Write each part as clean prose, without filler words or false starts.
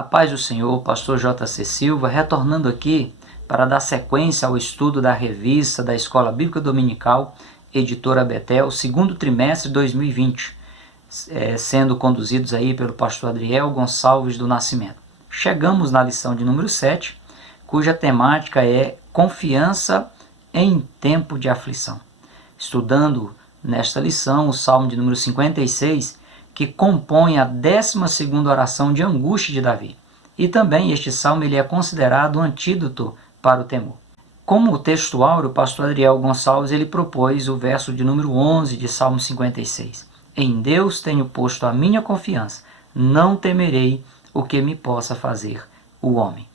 A paz do Senhor, pastor J.C. Silva, retornando aqui para dar sequência ao estudo da revista da Escola Bíblica Dominical, editora Betel, segundo trimestre de 2020, sendo conduzidos aí pelo pastor Adriel Gonçalves do Nascimento. Chegamos na lição de número 7, cuja temática é confiança em tempo de aflição. Estudando nesta lição o Salmo de número 56, que compõe a 12ª oração de angústia de Davi. E também este salmo ele é considerado um antídoto para o temor. Como textual, o pastor Adriel Gonçalves ele propôs o verso de número 11 de Salmo 56. Em Deus tenho posto a minha confiança, não temerei o que me possa fazer o homem.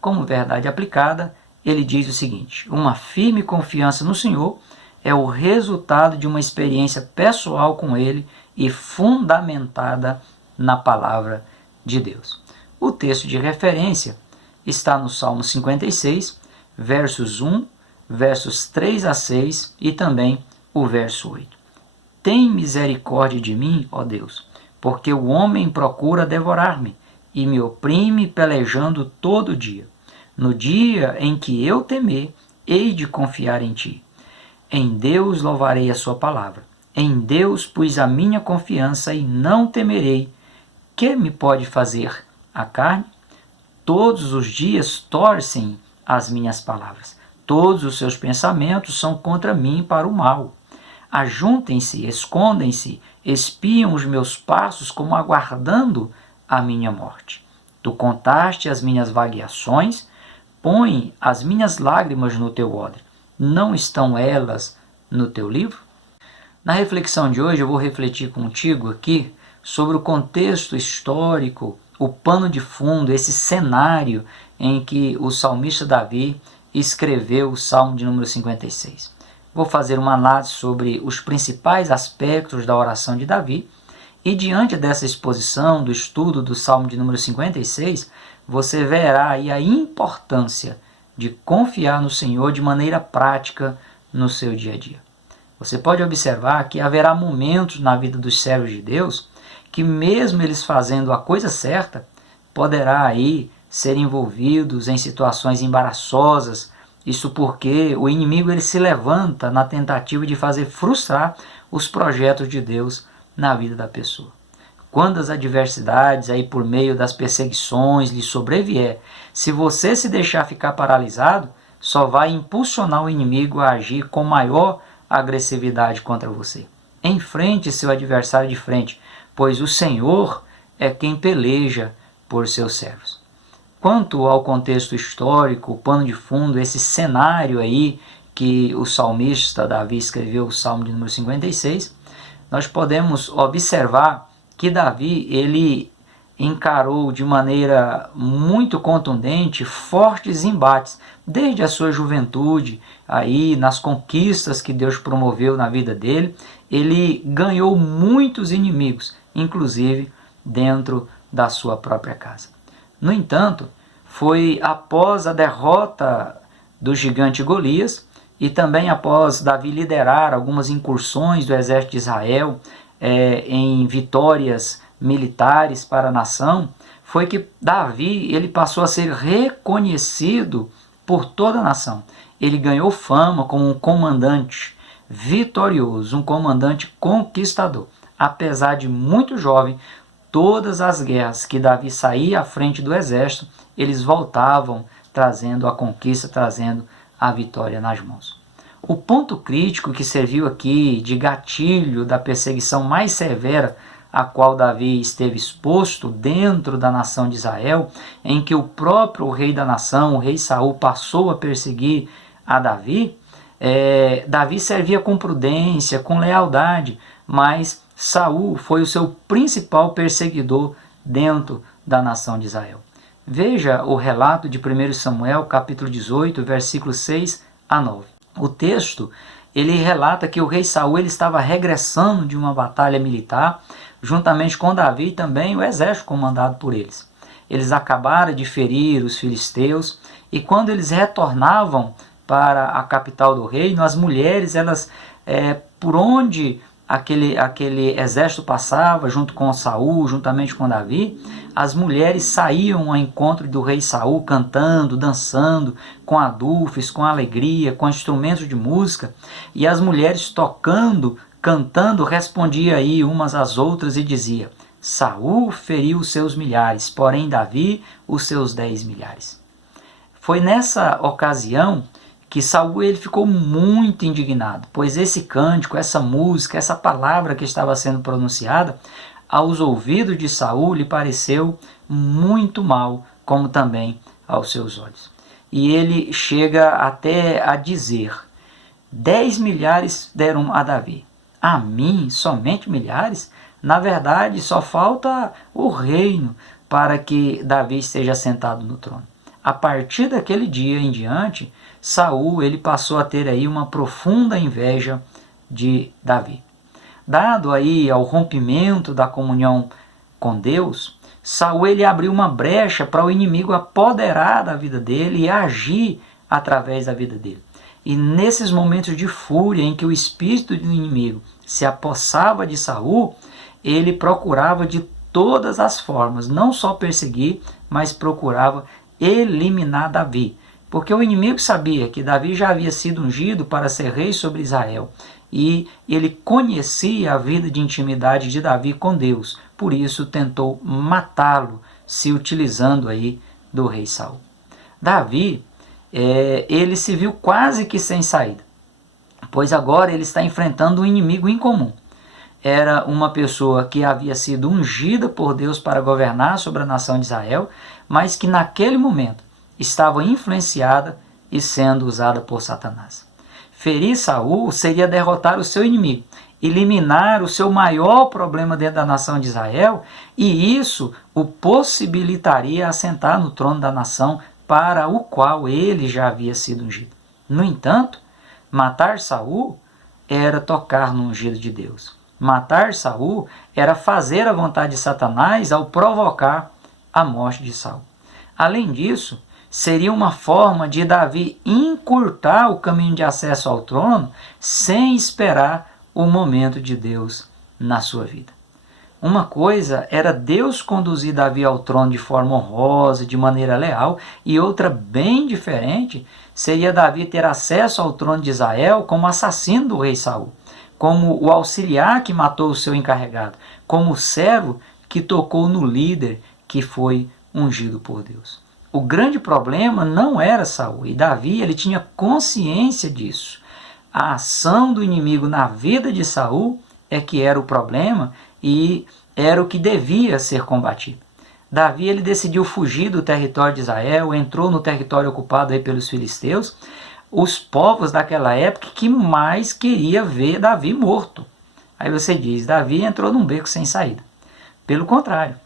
Como verdade aplicada, ele diz o seguinte: uma firme confiança no Senhor é o resultado de uma experiência pessoal com Ele e fundamentada na palavra de Deus. O texto de referência está no Salmo 56, versos 1, versos 3 a 6 e também o verso 8. Tem misericórdia de mim, ó Deus, porque o homem procura devorar-me e me oprime pelejando todo dia. No dia em que eu temer, hei de confiar em ti. Em Deus louvarei a sua palavra. Em Deus pus a minha confiança e não temerei. Que me pode fazer a carne? Todos os dias torcem as minhas palavras. Todos os seus pensamentos são contra mim para o mal. Ajuntem-se, escondem-se, espiam os meus passos como aguardando a minha morte. Tu contaste as minhas vagueações, põe as minhas lágrimas no teu odre. Não estão elas no teu livro? Na reflexão de hoje eu vou refletir contigo aqui sobre o contexto histórico, o pano de fundo, esse cenário em que o salmista Davi escreveu o Salmo de número 56. Vou fazer uma análise sobre os principais aspectos da oração de Davi e diante dessa exposição do estudo do Salmo de número 56, você verá aí a importância de confiar no Senhor de maneira prática no seu dia a dia. Você pode observar que haverá momentos na vida dos servos de Deus que mesmo eles fazendo a coisa certa, poderá aí ser envolvidos em situações embaraçosas. Isso porque o inimigo ele se levanta na tentativa de fazer frustrar os projetos de Deus na vida da pessoa. Quando as adversidades aí por meio das perseguições lhe sobrevier, se você se deixar ficar paralisado, só vai impulsionar o inimigo a agir com maior agressividade contra você. Enfrente seu adversário de frente, pois o Senhor é quem peleja por seus servos. Quanto ao contexto histórico, o pano de fundo, esse cenário aí que o salmista Davi escreveu, o Salmo de número 56, nós podemos observar que Davi ele encarou de maneira muito contundente fortes embates, desde a sua juventude, aí nas conquistas que Deus promoveu na vida dele, ele ganhou muitos inimigos, inclusive dentro da sua própria casa. No entanto, foi após a derrota do gigante Golias e também após Davi liderar algumas incursões do exército de Israel em vitórias militares para a nação, foi que Davi ele passou a ser reconhecido por toda a nação. Ele ganhou fama como um comandante vitorioso, um comandante conquistador. Apesar de muito jovem, todas as guerras que Davi saía à frente do exército, eles voltavam trazendo a conquista, trazendo a vitória nas mãos. O ponto crítico que serviu aqui de gatilho da perseguição mais severa a qual Davi esteve exposto dentro da nação de Israel, em que o próprio rei da nação, o rei Saul, passou a perseguir a Davi, Davi servia com prudência, com lealdade, mas Saul foi o seu principal perseguidor dentro da nação de Israel. Veja o relato de 1 Samuel, capítulo 18, versículos 6 a 9. O texto, ele relata que o rei Saul ele estava regressando de uma batalha militar, juntamente com Davi e também o exército comandado por eles. Eles acabaram de ferir os filisteus e quando eles retornavam para a capital do reino, as mulheres, elas, por onde aquele exército passava junto com Saul, juntamente com Davi, as mulheres saíam ao encontro do rei Saul cantando, dançando, com adufes, com alegria, com instrumentos de música, e as mulheres tocando, cantando, respondiam aí umas às outras e dizia: Saul feriu os seus milhares, porém Davi os seus 10 milhares. Foi nessa ocasião que Saul ele ficou muito indignado, pois esse cântico, essa música, essa palavra que estava sendo pronunciada, aos ouvidos de Saul lhe pareceu muito mal, como também aos seus olhos. E ele chega até a dizer: 10 milhares deram a Davi, a mim somente milhares? Na verdade, só falta o reino para que Davi esteja sentado no trono. A partir daquele dia em diante, Saul ele passou a ter aí uma profunda inveja de Davi. Dado aí ao rompimento da comunhão com Deus, Saul ele abriu uma brecha para o inimigo apoderar da vida dele e agir através da vida dele. E nesses momentos de fúria em que o espírito do inimigo se apossava de Saul, ele procurava de todas as formas, não só perseguir, mas procurava eliminar Davi. Porque o inimigo sabia que Davi já havia sido ungido para ser rei sobre Israel. E ele conhecia a vida de intimidade de Davi com Deus. Por isso tentou matá-lo, se utilizando aí do rei Saul. Davi, ele se viu quase que sem saída, pois agora ele está enfrentando um inimigo incomum. Era uma pessoa que havia sido ungida por Deus para governar sobre a nação de Israel, mas que naquele momento estava influenciada e sendo usada por Satanás. Ferir Saul seria derrotar o seu inimigo, eliminar o seu maior problema dentro da nação de Israel, e isso o possibilitaria assentar no trono da nação para o qual ele já havia sido ungido. No entanto, matar Saul era tocar no ungido de Deus. Matar Saul era fazer a vontade de Satanás ao provocar a morte de Saul. Além disso, seria uma forma de Davi encurtar o caminho de acesso ao trono sem esperar o momento de Deus na sua vida. Uma coisa era Deus conduzir Davi ao trono de forma honrosa, de maneira leal, e outra bem diferente seria Davi ter acesso ao trono de Israel como assassino do rei Saul, como o auxiliar que matou o seu encarregado, como o servo que tocou no líder que foi ungido por Deus. O grande problema não era Saul, e Davi ele tinha consciência disso. A ação do inimigo na vida de Saul é que era o problema e era o que devia ser combatido. Davi ele decidiu fugir do território de Israel, entrou no território ocupado aí pelos filisteus, os povos daquela época que mais queria ver Davi morto. Aí você diz, Davi entrou num beco sem saída. Pelo contrário,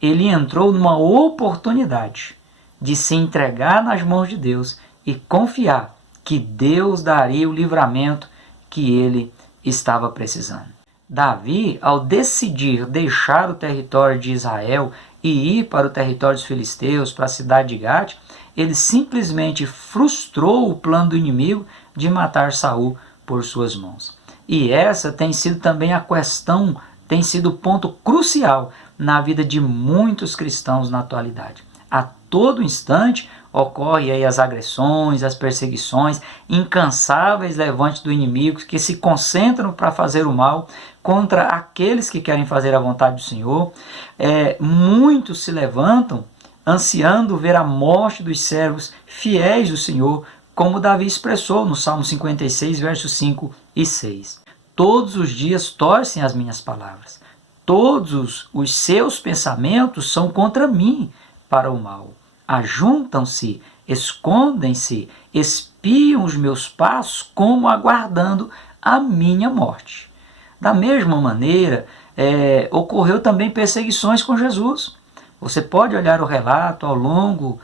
ele entrou numa oportunidade de se entregar nas mãos de Deus e confiar que Deus daria o livramento que ele estava precisando. Davi, ao decidir deixar o território de Israel e ir para o território dos filisteus, para a cidade de Gate, ele simplesmente frustrou o plano do inimigo de matar Saul por suas mãos. E essa tem sido também a questão, tem sido o ponto crucial na vida de muitos cristãos na atualidade. A todo instante ocorrem aí as agressões, as perseguições, incansáveis levantes do inimigo que se concentram para fazer o mal contra aqueles que querem fazer a vontade do Senhor. Muitos se levantam ansiando ver a morte dos servos fiéis do Senhor, como Davi expressou no Salmo 56, versos 5 e 6. Todos os dias torcem as minhas palavras. Todos os seus pensamentos são contra mim para o mal. Ajuntam-se, escondem-se, espiam os meus passos como aguardando a minha morte. Da mesma maneira, ocorreu também perseguições com Jesus. Você pode olhar o relato ao longo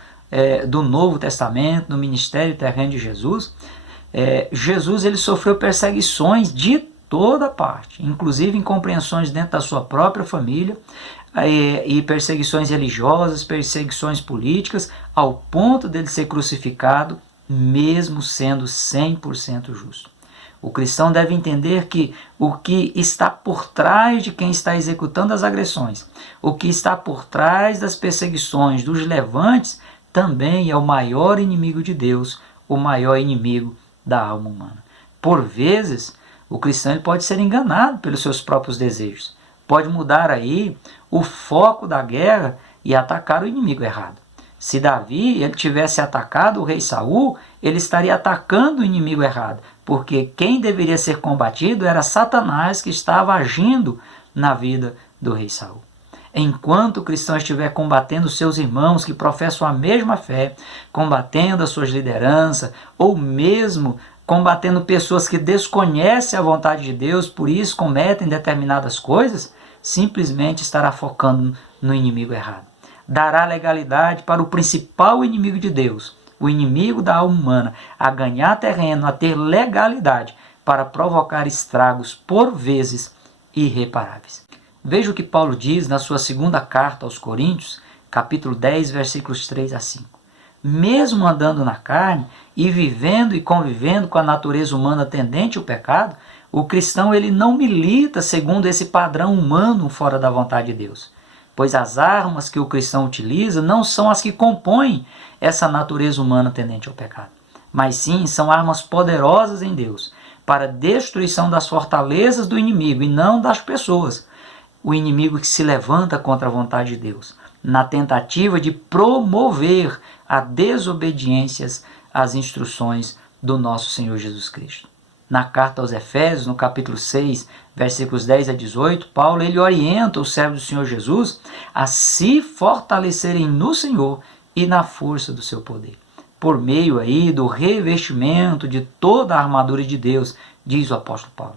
do Novo Testamento, no ministério terreno de Jesus. Jesus ele sofreu perseguições de toda parte, inclusive incompreensões dentro da sua própria família, e perseguições religiosas, perseguições políticas, ao ponto dele ser crucificado, mesmo sendo 100% justo. O cristão deve entender que o que está por trás de quem está executando as agressões, o que está por trás das perseguições, dos levantes, também é o maior inimigo de Deus, o maior inimigo da alma humana. Por vezes, o cristão ele pode ser enganado pelos seus próprios desejos. Pode mudar aí o foco da guerra e atacar o inimigo errado. Se Davi ele tivesse atacado o rei Saul, ele estaria atacando o inimigo errado, porque quem deveria ser combatido era Satanás, que estava agindo na vida do rei Saul. Enquanto o cristão estiver combatendo seus irmãos que professam a mesma fé, combatendo as suas lideranças, ou mesmo combatendo pessoas que desconhecem a vontade de Deus, por isso cometem determinadas coisas, simplesmente estará focando no inimigo errado. Dará legalidade para o principal inimigo de Deus, o inimigo da alma humana, a ganhar terreno, a ter legalidade para provocar estragos por vezes irreparáveis. Veja o que Paulo diz na sua segunda carta aos Coríntios, capítulo 10, versículos 3 a 5. Mesmo andando na carne e vivendo e convivendo com a natureza humana tendente ao pecado, o cristão ele não milita segundo esse padrão humano fora da vontade de Deus. Pois as armas que o cristão utiliza não são as que compõem essa natureza humana tendente ao pecado, mas sim são armas poderosas em Deus, para a destruição das fortalezas do inimigo e não das pessoas. O inimigo que se levanta contra a vontade de Deus, na tentativa de promover a desobediência às instruções do nosso Senhor Jesus Cristo. Na carta aos Efésios, no capítulo 6, versículos 10 a 18, Paulo ele orienta os servos do Senhor Jesus a se fortalecerem no Senhor e na força do seu poder, por meio aí do revestimento de toda a armadura de Deus, diz o apóstolo Paulo,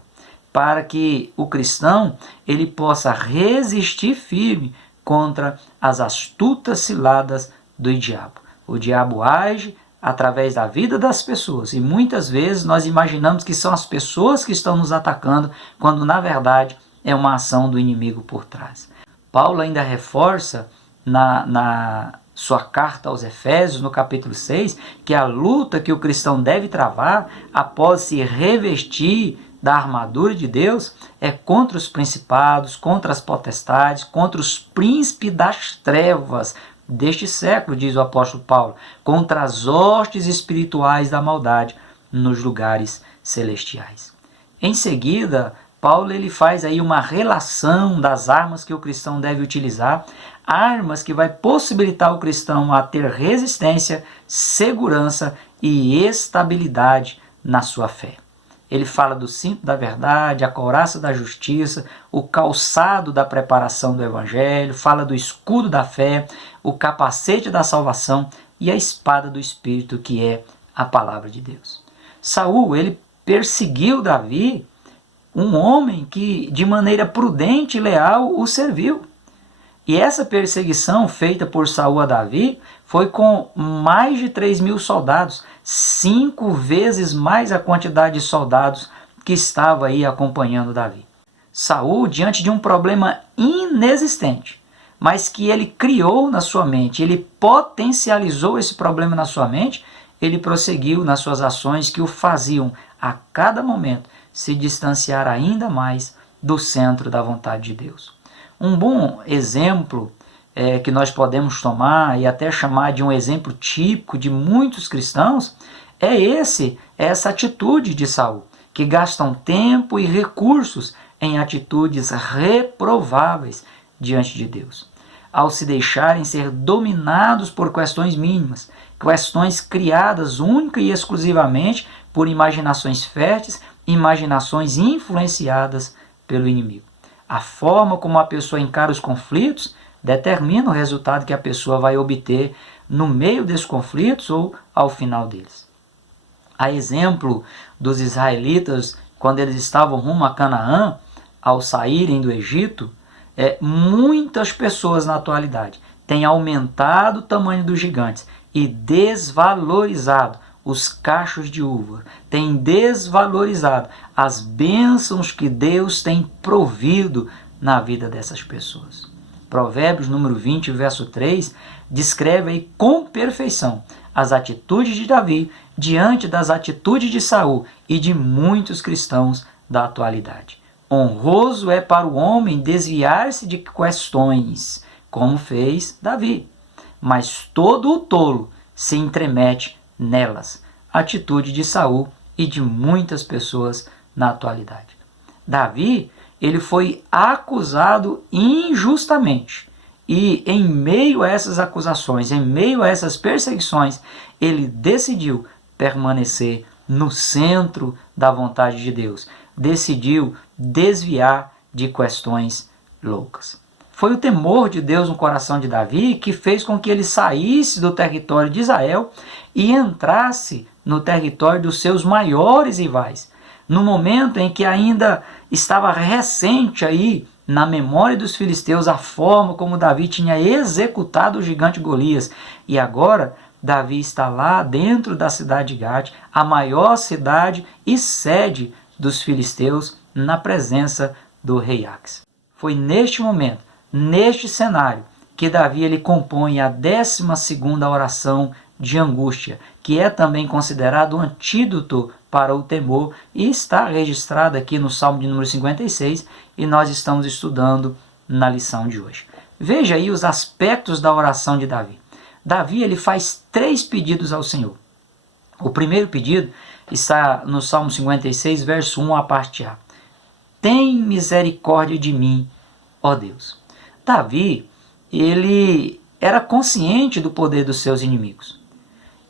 para que o cristão ele possa resistir firme contra as astutas ciladas do diabo. O diabo age através da vida das pessoas e muitas vezes nós imaginamos que são as pessoas que estão nos atacando, quando na verdade é uma ação do inimigo por trás. Paulo ainda reforça na sua carta aos Efésios, no capítulo 6, que a luta que o cristão deve travar após se revestir da armadura de Deus é contra os principados, contra as potestades, contra os príncipes das trevas deste século, diz o apóstolo Paulo, contra as hostes espirituais da maldade nos lugares celestiais. Em seguida, Paulo ele faz aí uma relação das armas que o cristão deve utilizar, armas que vai possibilitar o cristão a ter resistência, segurança e estabilidade na sua fé. Ele fala do cinto da verdade, a couraça da justiça, o calçado da preparação do evangelho, fala do escudo da fé, o capacete da salvação e a espada do Espírito, que é a palavra de Deus. Saul, ele perseguiu Davi, um homem que de maneira prudente e leal o serviu. E essa perseguição feita por Saul a Davi foi com mais de 3.000 soldados, 5 vezes mais a quantidade de soldados que estava aí acompanhando Davi. Saul, diante de um problema inexistente, mas que ele criou na sua mente, ele potencializou esse problema na sua mente, ele prosseguiu nas suas ações que o faziam a cada momento se distanciar ainda mais do centro da vontade de Deus. Um bom exemplo que nós podemos tomar e até chamar de um exemplo típico de muitos cristãos é essa atitude de Saul, que gastam tempo e recursos em atitudes reprováveis diante de Deus, ao se deixarem ser dominados por questões mínimas, questões criadas única e exclusivamente por imaginações férteis, imaginações influenciadas pelo inimigo. A forma como a pessoa encara os conflitos determina o resultado que a pessoa vai obter no meio desses conflitos ou ao final deles. A exemplo dos israelitas, quando eles estavam rumo a Canaã, ao saírem do Egito, muitas pessoas na atualidade têm aumentado o tamanho dos gigantes e desvalorizado os cachos de uva, têm desvalorizado as bênçãos que Deus tem provido na vida dessas pessoas. Provérbios número 20, verso 3, descreve aí com perfeição as atitudes de Davi diante das atitudes de Saul e de muitos cristãos da atualidade. Honroso é para o homem desviar-se de questões, como fez Davi, mas todo o tolo se entremete nelas. Atitude de Saul e de muitas pessoas na atualidade. Davi, ele foi acusado injustamente. E em meio a essas acusações, em meio a essas perseguições, ele decidiu permanecer no centro da vontade de Deus. Decidiu desviar de questões loucas. Foi o temor de Deus no coração de Davi que fez com que ele saísse do território de Israel e entrasse no território dos seus maiores rivais. No momento em que ainda estava recente aí na memória dos filisteus a forma como Davi tinha executado o gigante Golias. E agora Davi está lá dentro da cidade de Gate, a maior cidade e sede dos filisteus, na presença do rei Ax. Foi neste momento, neste cenário, que Davi ele compõe a 12ª oração de angústia, que é também considerado um antídoto para o temor e está registrada aqui no Salmo de número 56 e nós estamos estudando na lição de hoje. Veja aí os aspectos da oração de Davi. Davi ele faz 3 pedidos ao Senhor. O primeiro pedido está no Salmo 56, verso 1, a parte A. Tem misericórdia de mim, ó Deus. Davi, ele era consciente do poder dos seus inimigos.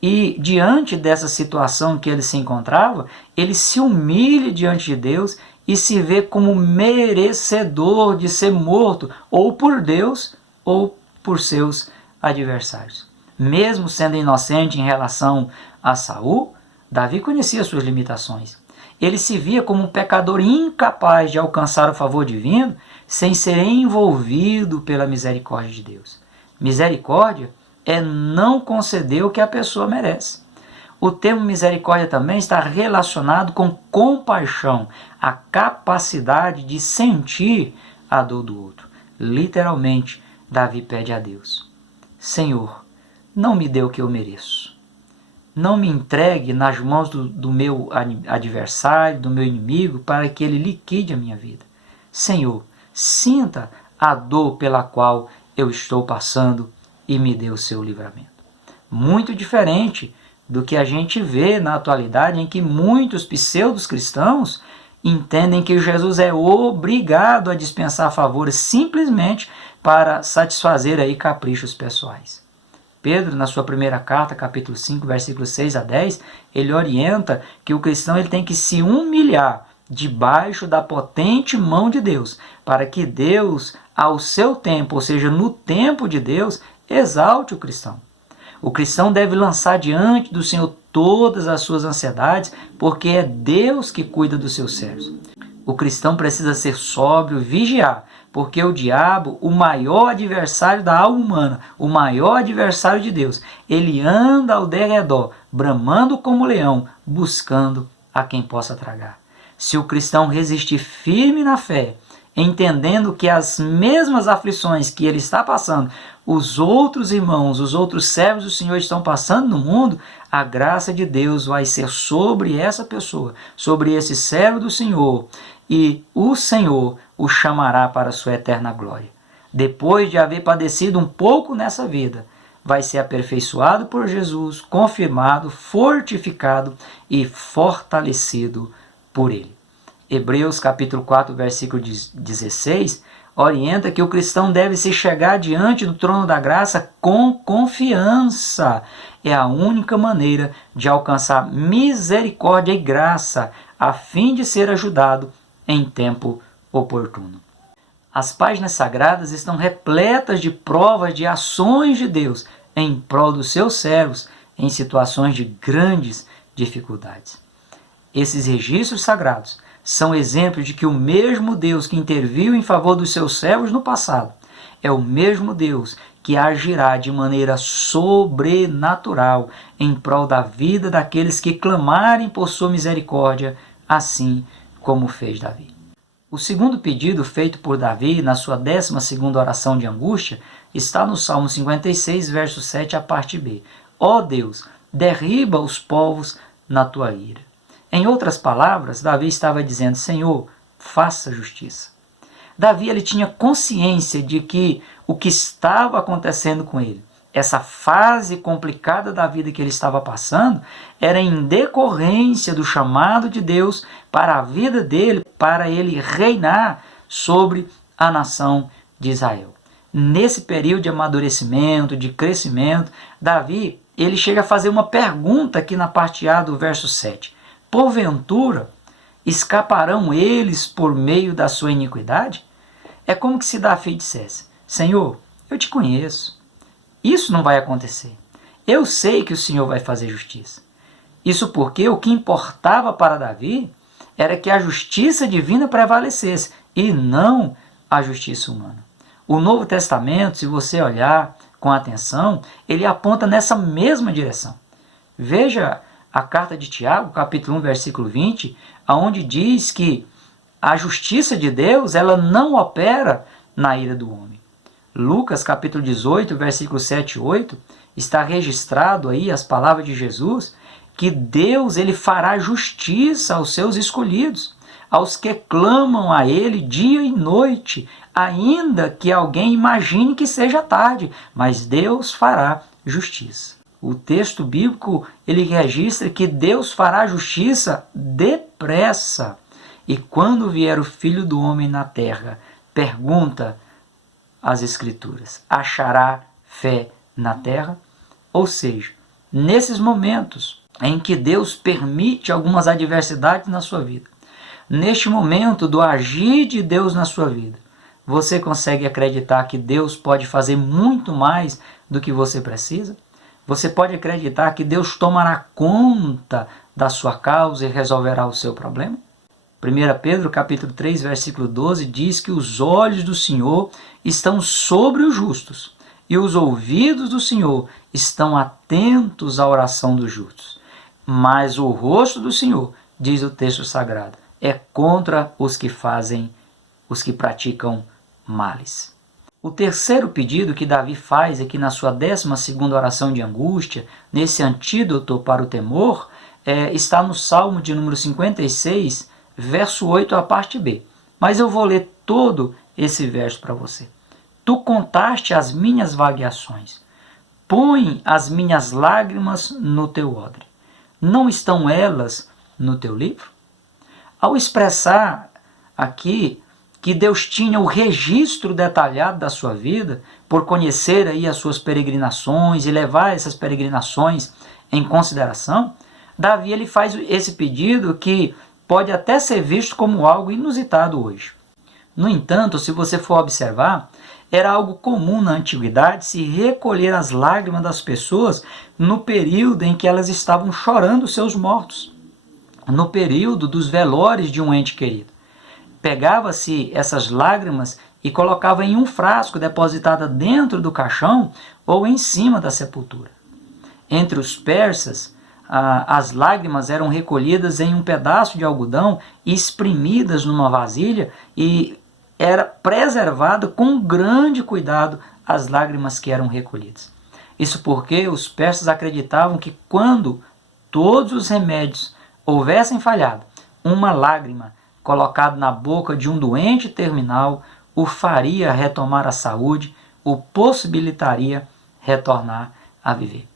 E diante dessa situação que ele se encontrava, ele se humilha diante de Deus e se vê como merecedor de ser morto, ou por Deus, ou por seus adversários. Mesmo sendo inocente em relação a Saul, Davi conhecia suas limitações. Ele se via como um pecador incapaz de alcançar o favor divino sem ser envolvido pela misericórdia de Deus. Misericórdia é não conceder o que a pessoa merece. O termo misericórdia também está relacionado com compaixão, a capacidade de sentir a dor do outro. Literalmente, Davi pede a Deus: Senhor, não me dê o que eu mereço. Não me entregue nas mãos do meu adversário, do meu inimigo, para que ele liquide a minha vida. Senhor, sinta a dor pela qual eu estou passando e me dê o seu livramento. Muito diferente do que a gente vê na atualidade, em que muitos pseudos cristãos entendem que Jesus é obrigado a dispensar favores simplesmente para satisfazer aí caprichos pessoais. Pedro, na sua primeira carta, capítulo 5, versículos 6 a 10, ele orienta que o cristão ele tem que se humilhar debaixo da potente mão de Deus, para que Deus, ao seu tempo, ou seja, no tempo de Deus, exalte o cristão. O cristão deve lançar diante do Senhor todas as suas ansiedades, porque é Deus que cuida dos seus servos. O cristão precisa ser sóbrio, vigiar, porque o diabo, o maior adversário da alma humana, o maior adversário de Deus, ele anda ao derredor, bramando como leão, buscando a quem possa tragar. Se o cristão resistir firme na fé, entendendo que as mesmas aflições que ele está passando, os outros irmãos, os outros servos do Senhor estão passando no mundo, a graça de Deus vai ser sobre essa pessoa, sobre esse servo do Senhor, e o Senhor o chamará para a sua eterna glória. Depois de haver padecido um pouco nessa vida, vai ser aperfeiçoado por Jesus, confirmado, fortificado e fortalecido por Ele. Hebreus capítulo 4, versículo 16, orienta que o cristão deve se chegar diante do trono da graça com confiança. É a única maneira de alcançar misericórdia e graça, a fim de ser ajudado em tempo oportuno. As páginas sagradas estão repletas de provas de ações de Deus em prol dos seus servos em situações de grandes dificuldades. Esses registros sagrados são exemplos de que o mesmo Deus que interviu em favor dos seus servos no passado é o mesmo Deus que agirá de maneira sobrenatural em prol da vida daqueles que clamarem por sua misericórdia, assim como fez Davi. O segundo pedido feito por Davi na sua 12ª oração de angústia está no Salmo 56, verso 7, a parte B. ó Deus, derriba os povos na tua ira. Em outras palavras, Davi estava dizendo, Senhor, faça justiça. Davi ele tinha consciência de que o que estava acontecendo com ele, essa fase complicada da vida que ele estava passando, era em decorrência do chamado de Deus para a vida dele, para ele reinar sobre a nação de Israel. Nesse período de amadurecimento, de crescimento, Davi ele chega a fazer uma pergunta aqui na parte A do verso 7. Porventura, escaparão eles por meio da sua iniquidade? É como que se Davi dissesse, Senhor, eu te conheço, isso não vai acontecer. Eu sei que o Senhor vai fazer justiça. Isso porque o que importava para Davi era que a justiça divina prevalecesse e não a justiça humana. O Novo Testamento, se você olhar com atenção, ele aponta nessa mesma direção. Veja a carta de Tiago, capítulo 1, versículo 20, onde diz que a justiça de Deus ela não opera na ira do homem. Lucas, capítulo 18, versículo 7 e 8, está registrado aí as palavras de Jesus, que Deus ele fará justiça aos seus escolhidos, aos que clamam a Ele dia e noite, ainda que alguém imagine que seja tarde, mas Deus fará justiça. O texto bíblico ele registra que Deus fará justiça depressa. E quando vier o Filho do Homem na terra, pergunta as Escrituras, achará fé na terra? Ou seja, nesses momentos em que Deus permite algumas adversidades na sua vida, neste momento do agir de Deus na sua vida, você consegue acreditar que Deus pode fazer muito mais do que você precisa? Você pode acreditar que Deus tomará conta da sua causa e resolverá o seu problema? 1 Pedro capítulo 3, versículo 12 diz que os olhos do Senhor estão sobre os justos e os ouvidos do Senhor estão atentos à oração dos justos. Mas o rosto do Senhor, diz o texto sagrado, é contra os que praticam males. O terceiro pedido que Davi faz aqui na sua 12ª oração de angústia, nesse antídoto para o temor, está no Salmo de número 56, verso 8, a parte B. Mas eu vou ler todo esse verso para você. Tu contaste as minhas vagueações, põe as minhas lágrimas no teu odre. Não estão elas no teu livro? Ao expressar aqui que Deus tinha o registro detalhado da sua vida, por conhecer aí as suas peregrinações e levar essas peregrinações em consideração, Davi ele faz esse pedido que pode até ser visto como algo inusitado hoje. No entanto, se você for observar, era algo comum na antiguidade se recolher as lágrimas das pessoas no período em que elas estavam chorando seus mortos, no período dos velórios de um ente querido. Pegava-se essas lágrimas e colocava em um frasco depositada dentro do caixão ou em cima da sepultura. Entre os persas, as lágrimas eram recolhidas em um pedaço de algodão e espremidas numa vasilha e era preservado com grande cuidado as lágrimas que eram recolhidas. Isso porque os persas acreditavam que quando todos os remédios houvessem falhado, uma lágrima colocada na boca de um doente terminal o faria retomar a saúde, o possibilitaria retornar a viver.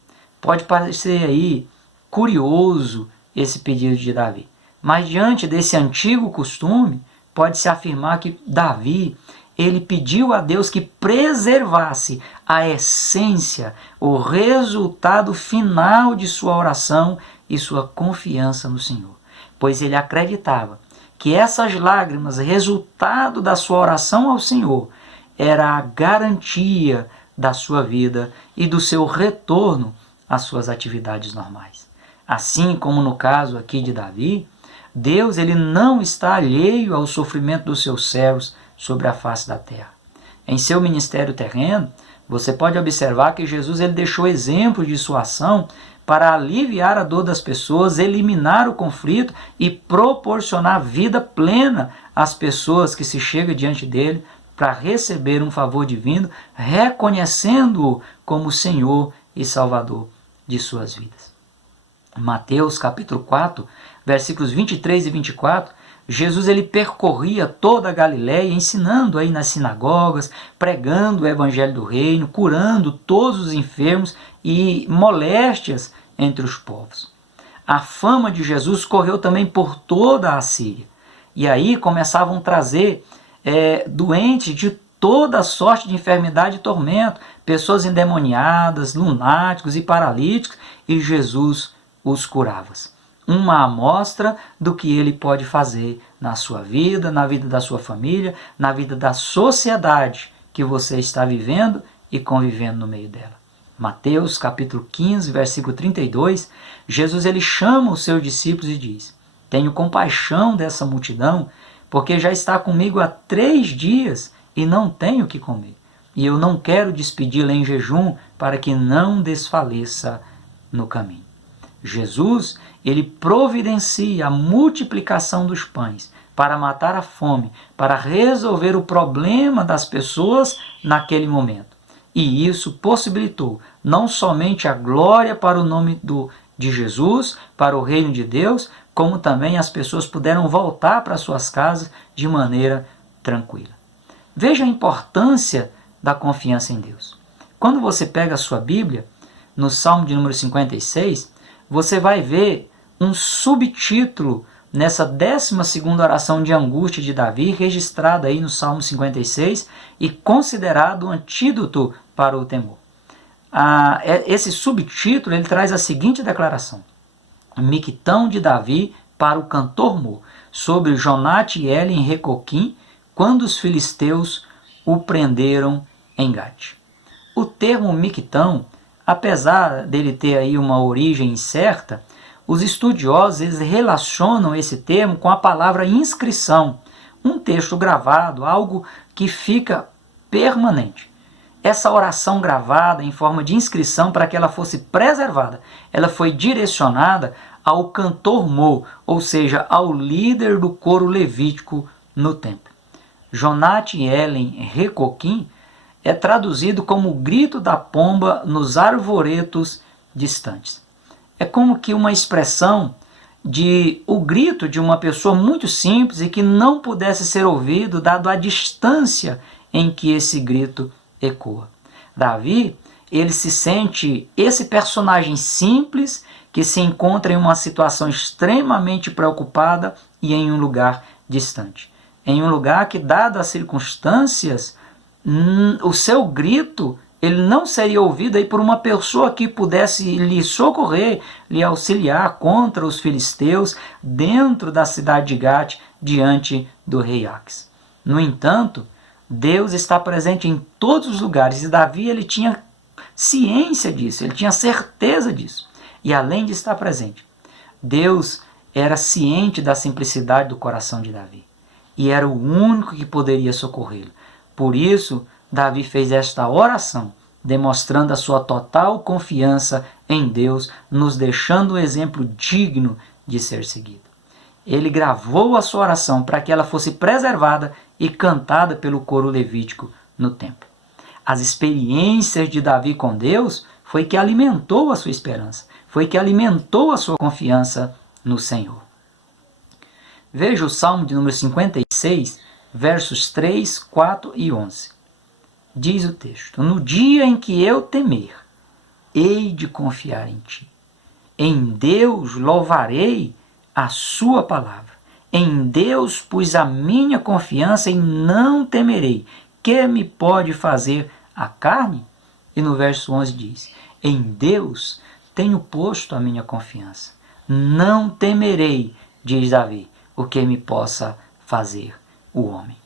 Pode parecer aí curioso esse pedido de Davi, mas diante desse antigo costume, pode-se afirmar que Davi, ele pediu a Deus que preservasse a essência, o resultado final de sua oração e sua confiança no Senhor, pois ele acreditava que essas lágrimas, resultado da sua oração ao Senhor, era a garantia da sua vida e do seu retorno às suas atividades normais. Assim como no caso aqui de Davi, Deus ele não está alheio ao sofrimento dos seus servos sobre a face da terra. Em seu ministério terreno, você pode observar que Jesus ele deixou exemplo de sua ação para aliviar a dor das pessoas, eliminar o conflito e proporcionar vida plena às pessoas que se chegam diante dele para receber um favor divino, reconhecendo-o como Senhor e Salvador de suas vidas. Mateus capítulo 4, versículos 23 e 24, Jesus ele percorria toda a Galiléia, ensinando aí nas sinagogas, pregando o evangelho do reino, curando todos os enfermos e moléstias entre os povos. A fama de Jesus correu também por toda a Síria. E aí começavam a trazer doentes de toda sorte de enfermidade e tormento, pessoas endemoniadas, lunáticos e paralíticos, e Jesus os curava. Uma amostra do que ele pode fazer na sua vida, na vida da sua família, na vida da sociedade que você está vivendo e convivendo no meio dela. Mateus capítulo 15, versículo 32, Jesus ele chama os seus discípulos e diz: tenho compaixão dessa multidão, porque já está comigo há 3 dias e não tenho o que comer. E eu não quero despedi-la em jejum para que não desfaleça no caminho. Jesus, ele providencia a multiplicação dos pães para matar a fome, para resolver o problema das pessoas naquele momento. E isso possibilitou não somente a glória para o nome de Jesus, para o reino de Deus, como também as pessoas puderam voltar para suas casas de maneira tranquila. Veja a importância da confiança em Deus. Quando você pega a sua Bíblia, no Salmo de número 56, você vai ver um subtítulo nessa 12ª oração de angústia de Davi, registrada aí no Salmo 56 e considerado um antídoto para o temor. Esse subtítulo ele traz a seguinte declaração: Miquitão de Davi para o cantor Mor, sobre Jonate-Ele em Recoquim, quando os filisteus o prenderam em Gate. O termo Miquitão, apesar dele ter aí uma origem incerta, os estudiosos eles relacionam esse termo com a palavra inscrição, um texto gravado, algo que fica permanente. Essa oração gravada em forma de inscrição, para que ela fosse preservada, ela foi direcionada ao cantor Mor, ou seja, ao líder do coro levítico no templo. Jonate-Elen Recoquim é traduzido como o grito da pomba nos arvoretos distantes. É como que uma expressão de o grito de uma pessoa muito simples e que não pudesse ser ouvido, dado a distância em que esse grito ecoa. Davi, ele se sente esse personagem simples que se encontra em uma situação extremamente preocupada e em um lugar distante. Em um lugar que, dadas as circunstâncias, o seu grito ele não seria ouvido aí por uma pessoa que pudesse lhe socorrer, lhe auxiliar contra os filisteus dentro da cidade de Gate, diante do rei Aques. No entanto, Deus está presente em todos os lugares e Davi ele tinha ciência disso, ele tinha certeza disso. E além de estar presente, Deus era ciente da simplicidade do coração de Davi e era o único que poderia socorrê-lo. Por isso, Davi fez esta oração, demonstrando a sua total confiança em Deus, nos deixando um exemplo digno de ser seguido. Ele gravou a sua oração para que ela fosse preservada e cantada pelo coro levítico no templo. As experiências de Davi com Deus foi que alimentou a sua esperança, foi que alimentou a sua confiança no Senhor. Veja o Salmo de número 56, versos 3, 4 e 11. Diz o texto: no dia em que eu temer, hei de confiar em ti. Em Deus louvarei a sua palavra. Em Deus pus a minha confiança e não temerei. Que me pode fazer a carne? E no verso 11 diz: em Deus tenho posto a minha confiança. Não temerei, diz Davi, o que me possa fazer o homem.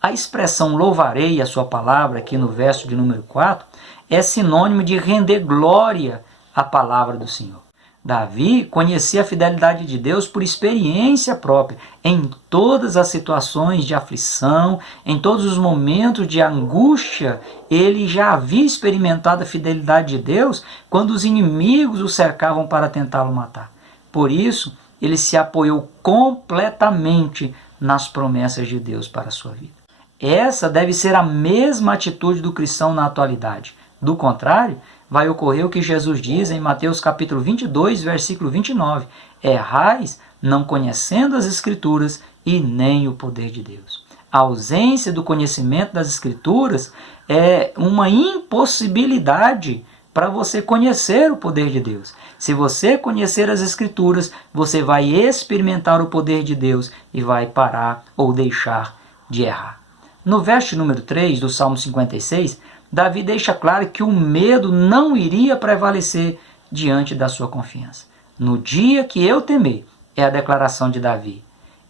A expressão louvarei a sua palavra, aqui no verso de número 4, é sinônimo de render glória à palavra do Senhor. Davi conhecia a fidelidade de Deus por experiência própria. Em todas as situações de aflição, em todos os momentos de angústia, ele já havia experimentado a fidelidade de Deus quando os inimigos o cercavam para tentá-lo matar. Por isso, ele se apoiou completamente nas promessas de Deus para a sua vida. Essa deve ser a mesma atitude do cristão na atualidade. Do contrário, vai ocorrer o que Jesus diz em Mateus capítulo 22, versículo 29. Errais, não conhecendo as Escrituras e nem o poder de Deus. A ausência do conhecimento das Escrituras é uma impossibilidade para você conhecer o poder de Deus. Se você conhecer as Escrituras, você vai experimentar o poder de Deus e vai parar ou deixar de errar. No verso número 3 do Salmo 56, Davi deixa claro que o medo não iria prevalecer diante da sua confiança. No dia que eu temer, é a declaração de Davi,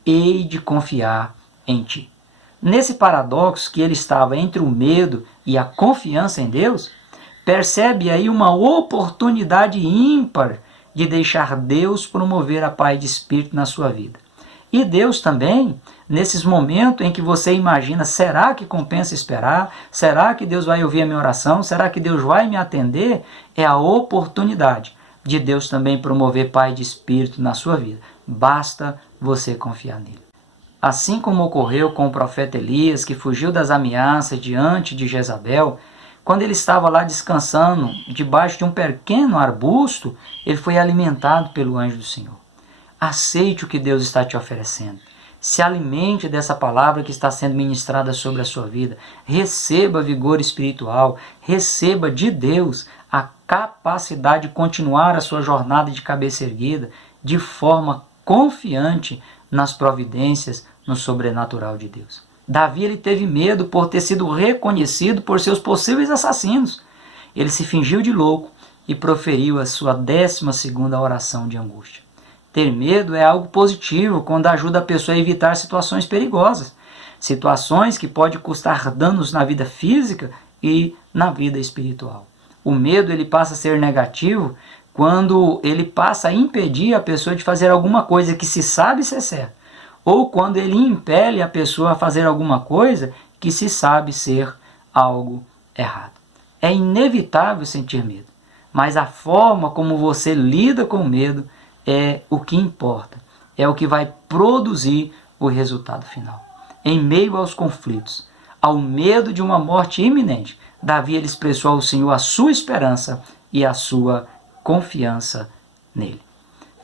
hei de confiar em ti. Nesse paradoxo que ele estava entre o medo e a confiança em Deus, percebe aí uma oportunidade ímpar de deixar Deus promover a paz de espírito na sua vida. E Deus também, nesses momentos em que você imagina, será que compensa esperar? Será que Deus vai ouvir a minha oração? Será que Deus vai me atender? É a oportunidade de Deus também promover paz de espírito na sua vida. Basta você confiar nele. Assim como ocorreu com o profeta Elias, que fugiu das ameaças diante de Jezabel, quando ele estava lá descansando debaixo de um pequeno arbusto, ele foi alimentado pelo anjo do Senhor. Aceite o que Deus está te oferecendo. Se alimente dessa palavra que está sendo ministrada sobre a sua vida. Receba vigor espiritual. Receba de Deus a capacidade de continuar a sua jornada de cabeça erguida de forma confiante nas providências, no sobrenatural de Deus. Davi ele teve medo por ter sido reconhecido por seus possíveis assassinos. Ele se fingiu de louco e proferiu a sua 12ª oração de angústia. Ter medo é algo positivo quando ajuda a pessoa a evitar situações perigosas, situações que podem custar danos na vida física e na vida espiritual. O medo ele passa a ser negativo quando ele passa a impedir a pessoa de fazer alguma coisa que se sabe ser certa, ou quando ele impele a pessoa a fazer alguma coisa que se sabe ser algo errado. É inevitável sentir medo, mas a forma como você lida com o medo é o que importa, é o que vai produzir o resultado final. Em meio aos conflitos, ao medo de uma morte iminente, Davi ele expressou ao Senhor a sua esperança e a sua confiança nele.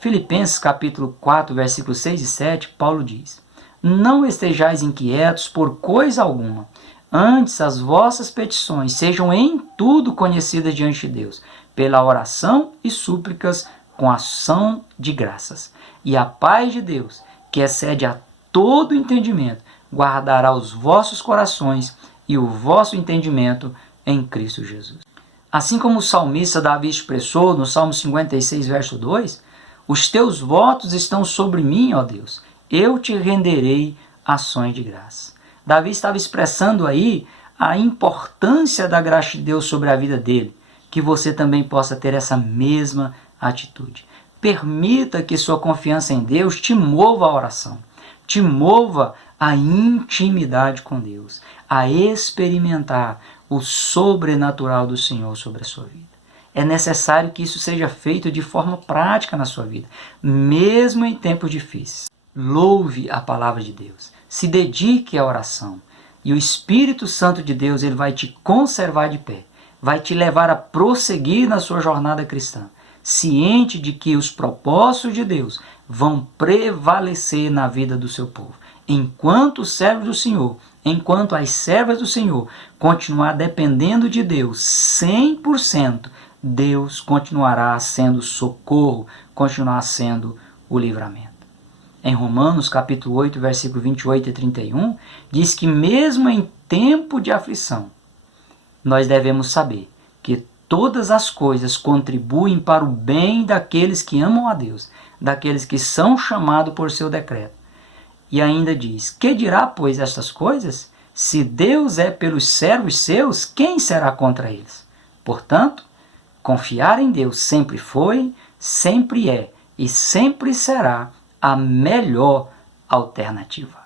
Filipenses capítulo 4, versículos 6 e 7, Paulo diz: não estejais inquietos por coisa alguma, antes as vossas petições sejam em tudo conhecidas diante de Deus, pela oração e súplicas com ação de graças. E a paz de Deus, que excede a todo entendimento, guardará os vossos corações e o vosso entendimento em Cristo Jesus. Assim como o salmista Davi expressou no Salmo 56, verso 2, os teus votos estão sobre mim, ó Deus, eu te renderei ações de graça. Davi estava expressando aí a importância da graça de Deus sobre a vida dele, que você também possa ter essa mesma atitude. Permita que sua confiança em Deus te mova à oração, te mova à intimidade com Deus, a experimentar o sobrenatural do Senhor sobre a sua vida. É necessário que isso seja feito de forma prática na sua vida, mesmo em tempos difíceis. Louve a palavra de Deus, se dedique à oração, e o Espírito Santo de Deus ele vai te conservar de pé, vai te levar a prosseguir na sua jornada cristã, ciente de que os propósitos de Deus vão prevalecer na vida do seu povo. Enquanto os servos do Senhor, enquanto as servas do Senhor continuar dependendo de Deus 100%, Deus continuará sendo socorro, continuará sendo o livramento. Em Romanos capítulo 8, versículo 28 e 31, diz que mesmo em tempo de aflição, nós devemos saber que todas as coisas contribuem para o bem daqueles que amam a Deus, daqueles que são chamados por seu decreto. E ainda diz: que dirá, pois, estas coisas? Se Deus é pelos servos seus, quem será contra eles? Portanto, confiar em Deus sempre foi, sempre é e sempre será a melhor alternativa.